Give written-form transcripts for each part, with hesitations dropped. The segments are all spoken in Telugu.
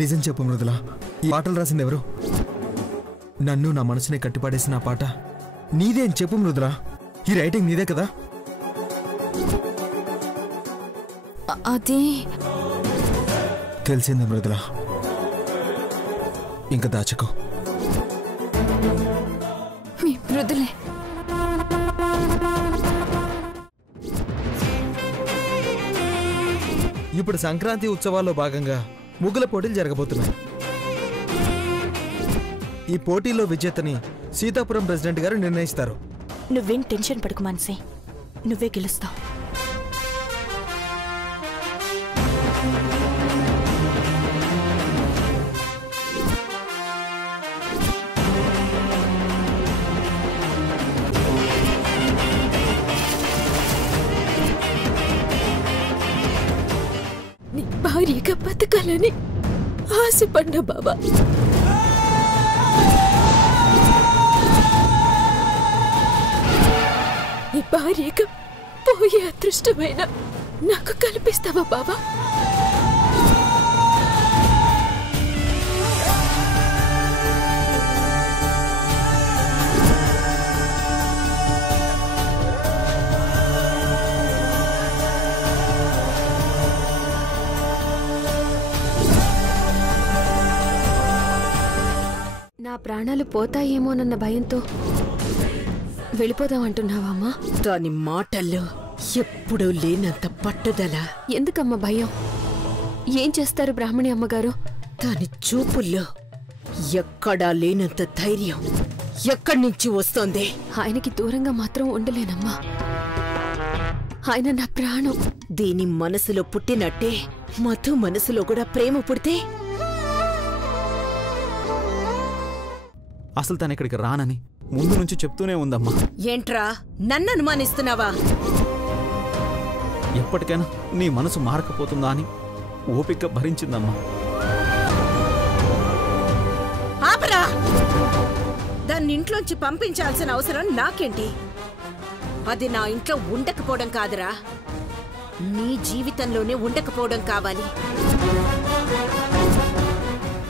నిజం చెప్పు మృదుల, ఈ పాటలు రాసింది ఎవరు? నన్ను నా మనసుని కట్టిపడేసిన ఆ పాట నీదే అని చెప్పు మృదుల. ఈ రైటింగ్ నీదే కదా? అది తెలిసింది మృదుల, ఇంకా దాచుకో. మీ మృదులే. ఇప్పుడు సంక్రాంతి ఉత్సవాల్లో భాగంగా ముగ్గుల పోటీలు జరగబోతున్నాయి. ఈ పోటీలో విజేతని సీతాపురం ప్రెసిడెంట్ గారు నిర్ణయిస్తారు. నువ్వేం టెన్షన్ పడకు మానసి, నువ్వే గెలుస్తావు. నీ భార్యగా బతకాలని ఆశపడ్డా బాబా. నీ భార్యగా పోయే అదృష్టమైన నాకు కల్పిస్తావా బాబా? నా ప్రాణాలు పోతాయేమోనన్న భయంతో వెళ్ళిపోదామంటున్నావా అమ్మా? దాని మాటల్లో ఎప్పుడూ లేనంత పట్టుదల. ఎందుకమ్మా భయం? ఏం చేస్తారు బ్రాహ్మణి అమ్మగారు? దాని చూపుల్లో ఎక్కడా లేనంత ధైర్యం ఎక్కడి నుంచి వస్తోంది? ఆయనకి దూరంగా మాత్రం ఉండలేనమ్మా. ఆయన నా ప్రాణం. దీని మనసులో పుట్టినట్టే మధు మనసులో కూడా ప్రేమ పుడితే అసలు తను ఇక్కడికి రానని ముందు నుంచి చెప్తూనే ఉందమ్మా. ఏంట్రా నన్ను అనుమానిస్తున్నావా? ఎప్పటికైనా నీ మనసు మారకపోతుందా అని ఓపిక భరించిందమ్మా. ఆపరా! దాన్ని ఇంట్లోంచి పంపించాల్సిన అవసరం నాకేంటి? అది నా ఇంట్లో ఉండకపోవడం కాదురా, నీ జీవితంలోనే ఉండకపోవడం కావాలి.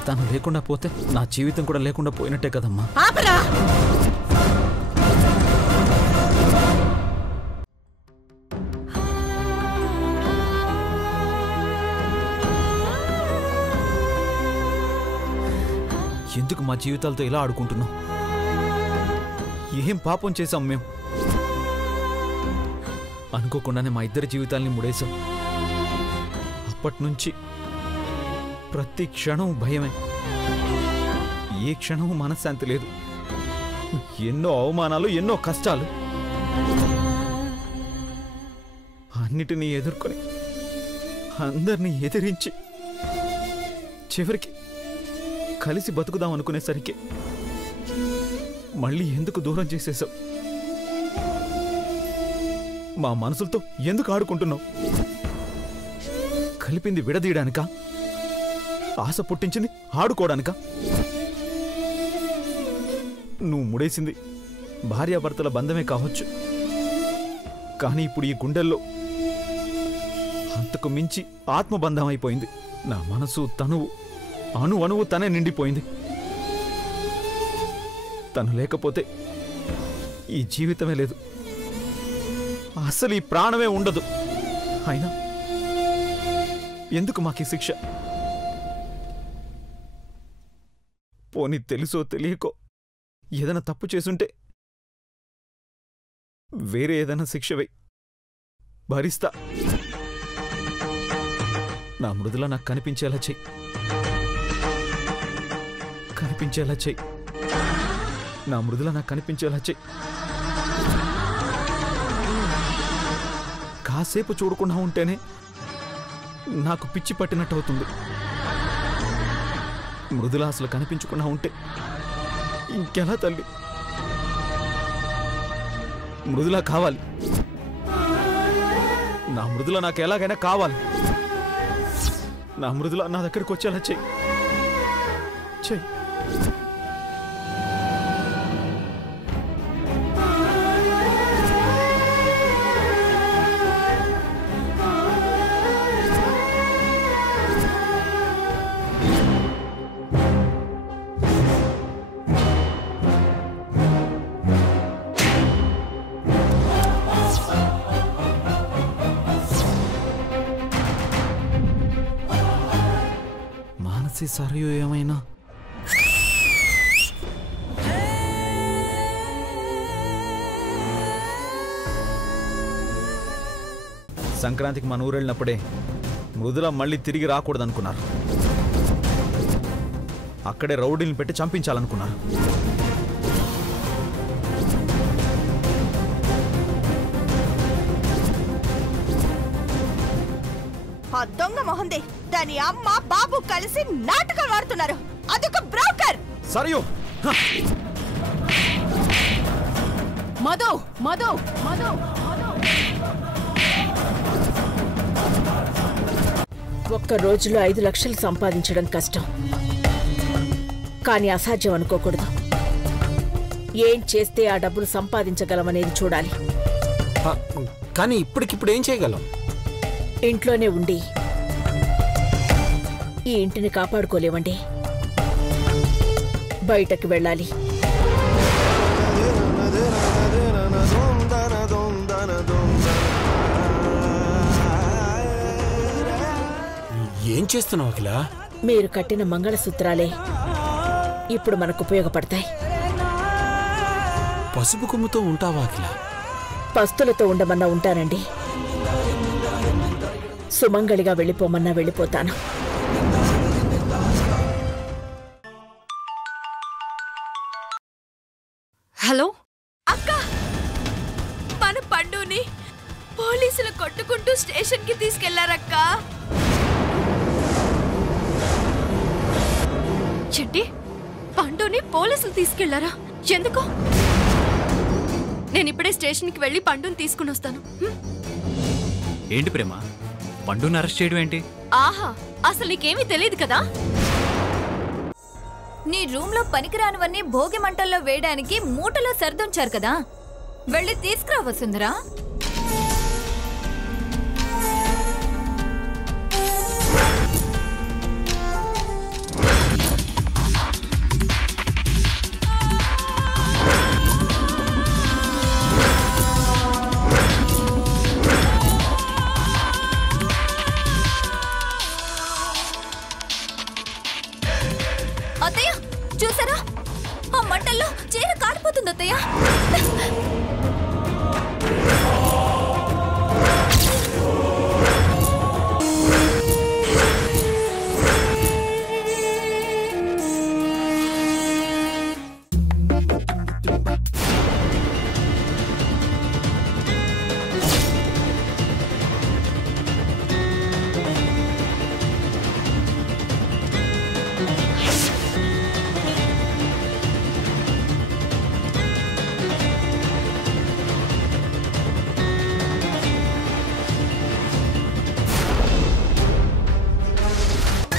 తను లేకుండా పోతే నా జీవితం కూడా లేకుండా పోయినట్టే కదమ్మా. ఆపరా! ఎందుకు మా జీవితాలతో ఇలా ఆడుకుంటున్నాం? ఏం పాపం చేశాం మేము? అనుకోకుండానే మా ఇద్దరి జీవితాల్ని ముడేశాం. అప్పటినుంచి ప్రతి క్షణం భయమే, ఏ క్షణం మనశ్శాంతి లేదు. ఎన్నో అవమానాలు, ఎన్నో కష్టాలు, అన్నిటినీ ఎదుర్కొని అందరినీ ఎదిరించి చివరికి కలిసి బతుకుదాం అనుకునేసరికి మళ్ళీ ఎందుకు దూరం చేసేసావు? మా మనసులతో ఎందుకు ఆడుకుంటున్నావు? కలిపింది విడదీయడానికా? ఆశ పుట్టించింది ఆడుకోవడానికా? నువ్వు ముడేసింది భార్యాభర్తల బంధమే కావచ్చు, కానీ ఇప్పుడు ఈ గుండెల్లో అంతకు మించి ఆత్మబంధం అయిపోయింది. నా మనసు, తనువు, అణువు తనే నిండిపోయింది. తను లేకపోతే ఈ జీవితమే లేదు, అసలు ఈ ప్రాణమే ఉండదు. అయినా ఎందుకు మాకీ శిక్ష? పోనీ తెలుసో తెలియకో ఏదైనా తప్పు చేసుంటే వేరే ఏదైనా శిక్షవై భరిస్తా. నా మృదుల నాకు కనిపించేలా చెయ్యి, కనిపించేలా చెయ్యి. నా మృదుల నాకు కనిపించేలా చెయ్యి. కాసేపు చూడకుండా ఉంటేనే నాకు పిచ్చి పట్టినట్టు అవుతుంది. మృదుల అసలు కనిపించకుండా ఉంటే ఇంకెలా తల్లి? మృదుల కావాలి, నా మృదుల నాకు ఎలాగైనా కావాలి. నా మృదుల నా దగ్గరికి వచ్చేలా చెయ్యి, చెయ్యి. ఝాన్సీ సరియు ఏమైనా సంక్రాంతికి మన ఊరు వెళ్ళినప్పుడే మృదుల మళ్ళీ తిరిగి రాకూడదనుకున్నారు. అక్కడే రౌడీని పెట్టి చంపించాలనుకున్నారు. ఆ దొంగ మొహందే దాని అమ్మ బాబు కలిసి నాటకాలు ఆడుతున్నారు. అదొక బ్రోకర్. సరియు మధు మధు మధు ఒక్క రోజులో 5 లక్షలు సంపాదించడం కష్టం, కానీ అసాధ్యం అనుకోకూడదు. ఏం చేస్తే ఆ డబ్బులు సంపాదించగలమనేది చూడాలి. కానీ ఇప్పటికిప్పుడు ఏం చేయగలం? ఇంట్లోనే ఉండి ఈ ఇంటిని కాపాడుకోలేవండి. బయటకు వెళ్ళాలి. ఏం చేస్తున్నావు అఖిల? మీరు కట్టిన మంగళసూత్రాలే ఇప్పుడు మనకు ఉపయోగపడతాయి. పసుపు కొమ్ముతో ఉంటావా అఖిల? పస్తులతో ఉండమన్నా ఉంటానండి. సుమంగళిగా వెళ్ళిపోమన్నా వెళ్ళిపోతాను. హలో అక్క, మన పండుని పోలీసులు కొట్టుకుంటూ స్టేషన్ కి తీసుకెళ్లారక్క. చెట్టి, పండుని పోలీసులు తీసుకెళ్లారా? ఎందుకు? నేను ఇప్పుడే స్టేషన్ కి వెళ్లి పండుని తీసుకుని వస్తాను. ఏంటి ప్రేమ, పండుని అరెస్ట్ చేయడం ఏంటి? ఆహా, అసలు నీకేమీ తెలియదు కదా. నీ రూమ్ లో పనికిరానివన్నీ భోగి మంటల్లో వేయడానికి మూటలో సర్దుంచారు కదా, వెళ్ళి తీసుకురావ సుందరా. అత్తయ్య చూసారా, ఆ మంటల్లో చీర కాలిపోతుంది అత్తయ్య.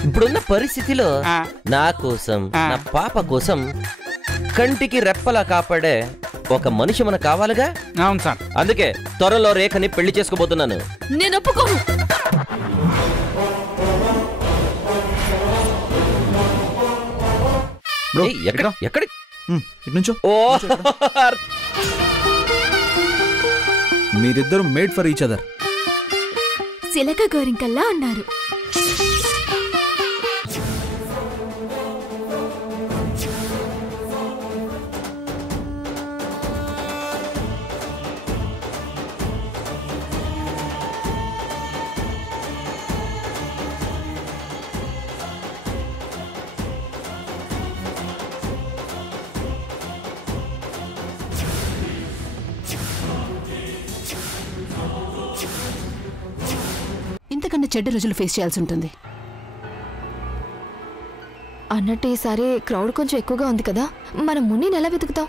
ఇప్పుడున్న పరిస్థితిలో నా కోసం, నా పాప కోసం కంటికి రెప్పలా కాపాడే ఒక మనిషి మనకు కావాలిగా. అవును సార్. అందుకే త్వరలో రేఖని పెళ్లి చేసుకోబోతున్నాను. నేను ఒప్పుకోను. ఎక్కడి నుంచో మీరిద్దరు మేడ్ ఫర్ ఈచ్ అదర్. సిలక గోరింకల్లా అన్నారు. ఇంతకన్నా చెడ్డ రోజులు ఫేస్ చేయాల్సి ఉంటుంది. అన్నట్టు ఈసారి క్రౌడ్ కొంచెం ఎక్కువగా ఉంది కదా, మనం మున్ని ఎలా వెతుకుతాం?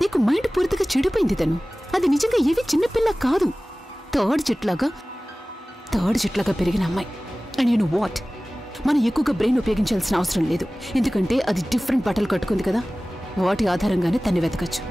నీకు మైండ్ పూర్తిగా చెడిపోయింది తను. అది నిజంగా ఏవి చిన్నపిల్ల కాదు, థర్డ్ చెట్లాగా పెరిగిన అమ్మాయి. అండ్ యు నో వాట్, మనం ఎక్కువగా బ్రెయిన్ ఉపయోగించాల్సిన అవసరం లేదు, ఎందుకంటే అది డిఫరెంట్ బట్టలు కట్టుకుంది కదా. వాటి ఆధారంగానే తన్ని వెతకచ్చు.